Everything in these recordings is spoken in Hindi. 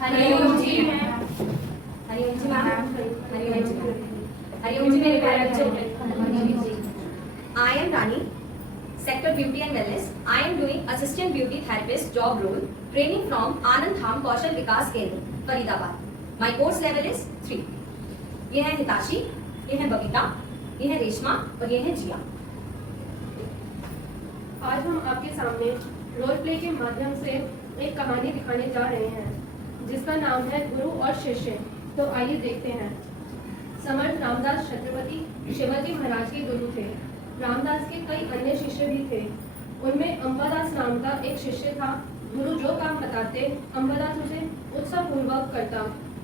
हरिओम जी। हरिओम जी मैम। हरिओम जी मैम। हरिओम जी मेरे प्यारे बच्चों। I am Rani, Sector Beauty and Wellness. I am doing Assistant Beauty Therapist job role, training from Anand Tham कौशल विकास केंद्र, Faridabad. My course level is 3. ये है हिताशी, ये है बबीता, ये है रेशमा और ये है जिया. आज हम आपके सामने रोल प्ले के माध्यम से एक कहानी दिखाने जा रहे हैं जिसका नाम है गुरु और शिष्य। तो आइए देखते हैं। समर्थ रामदास छत्रपति शिवाजी महाराज के गुरु थे। रामदास के कई अन्य शिष्य भी थे। उनमें अंबादास नाम का एक शिष्य था। गुरु जो काम बताते अंबादास उसे उत्साह पूर्वक करता।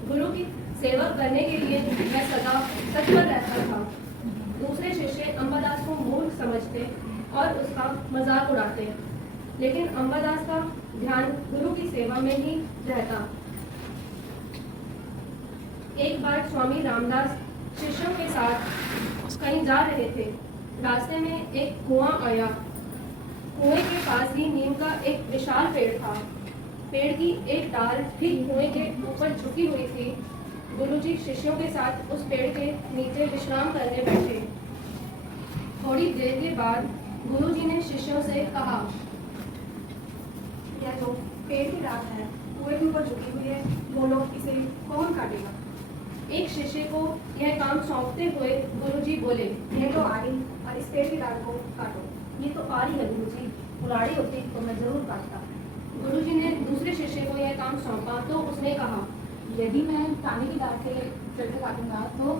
गुरु की सेवा करने के लिए वह सदा तत्पर रहता था। दूसरे शिष्य अंबादास को मूर्ख समझते और उसका मजाक उड़ाते, लेकिन अंबादास का ध्यान गुरु की सेवा में ही रहता। एक बार स्वामी रामदास शिष्यों के साथ कहीं जा रहे थे। रास्ते में एक कुआं आया। कुएं के पास ही नीम का एक विशाल पेड़ था। पेड़ की एक डाल ठीक कुएं के ऊपर झुकी हुई थी। गुरुजी शिष्यों के साथ उस पेड़ के नीचे विश्राम करने बैठे। थोड़ी देर के बाद गुरुजी ने शिष्यों से कहा, यह जो पेड़ की डाल है कुएं के ऊपर झुकी हुई है, बोलो इसे कौन काटेगा? एक शिष्य को यह काम सौंपते हुए गुरुजी बोले, यह तो आरी और इस पेड़ की डाल को काटो। ये तो आरी है गुरुजी, कुल्हाड़ी होती तो मैं जरूर काटता. गुरुजी ने दूसरे शिष्य को यह काम सौंपा तो उसने कहा, यदि मैं काने की डाल से पेड़ को काटूंगा तो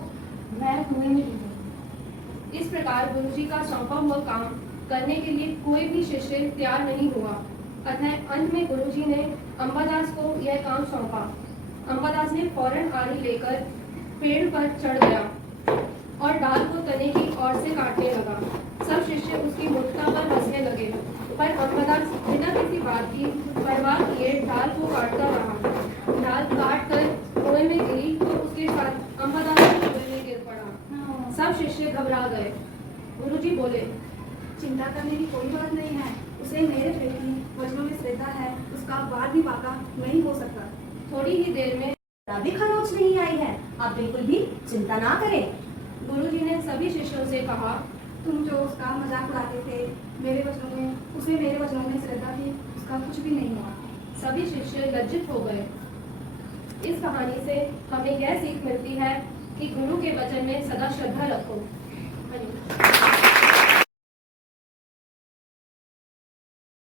मैं कुएं में डूबूंगा। इस प्रकार गुरुजी का सौंपा हुआ काम करने के लिए कोई भी शिष्य तैयार नहीं हुआ। अतः अंत में गुरुजी ने अंबादास को यह काम सौंपा। अंबादास ने फौरन आरी लेकर पेड़ पर चढ़ गया और डाल को तने की ओर से काटने लगा। सब शिष्य उसकी मूर्खता पर हंसने लगे, पर अंबादास बिना किसी बात की परवाह किए डाल को काटता रहा। डाल काट कर कुएं में गिरी तो उसके साथ अंबादास भी कुएं में गिर पड़ा। सब शिष्य घबरा गए। गुरुजी बोले, चिंता करने की कोई बात नहीं है। उसे मेरे प्रति वचनों में श्रद्धा है, उसका वाद भी पाका नहीं हो सकता। थोड़ी ही देर में भी खरोच नहीं आई है, आप बिल्कुल भी चिंता ना करें. गुरुजी ने सभी शिष्यों से कहा, तुम जो उसका मजाक उड़ाते थे, मेरे वचनों में उसे मेरे वचनों में श्रद्धा थी, उसका कुछ भी नहीं हुआ। सभी शिष्य लज्जित हो गए। इस कहानी से हमें यह सीख मिलती है कि गुरु के वचन में सदा श्रद्धा रखो।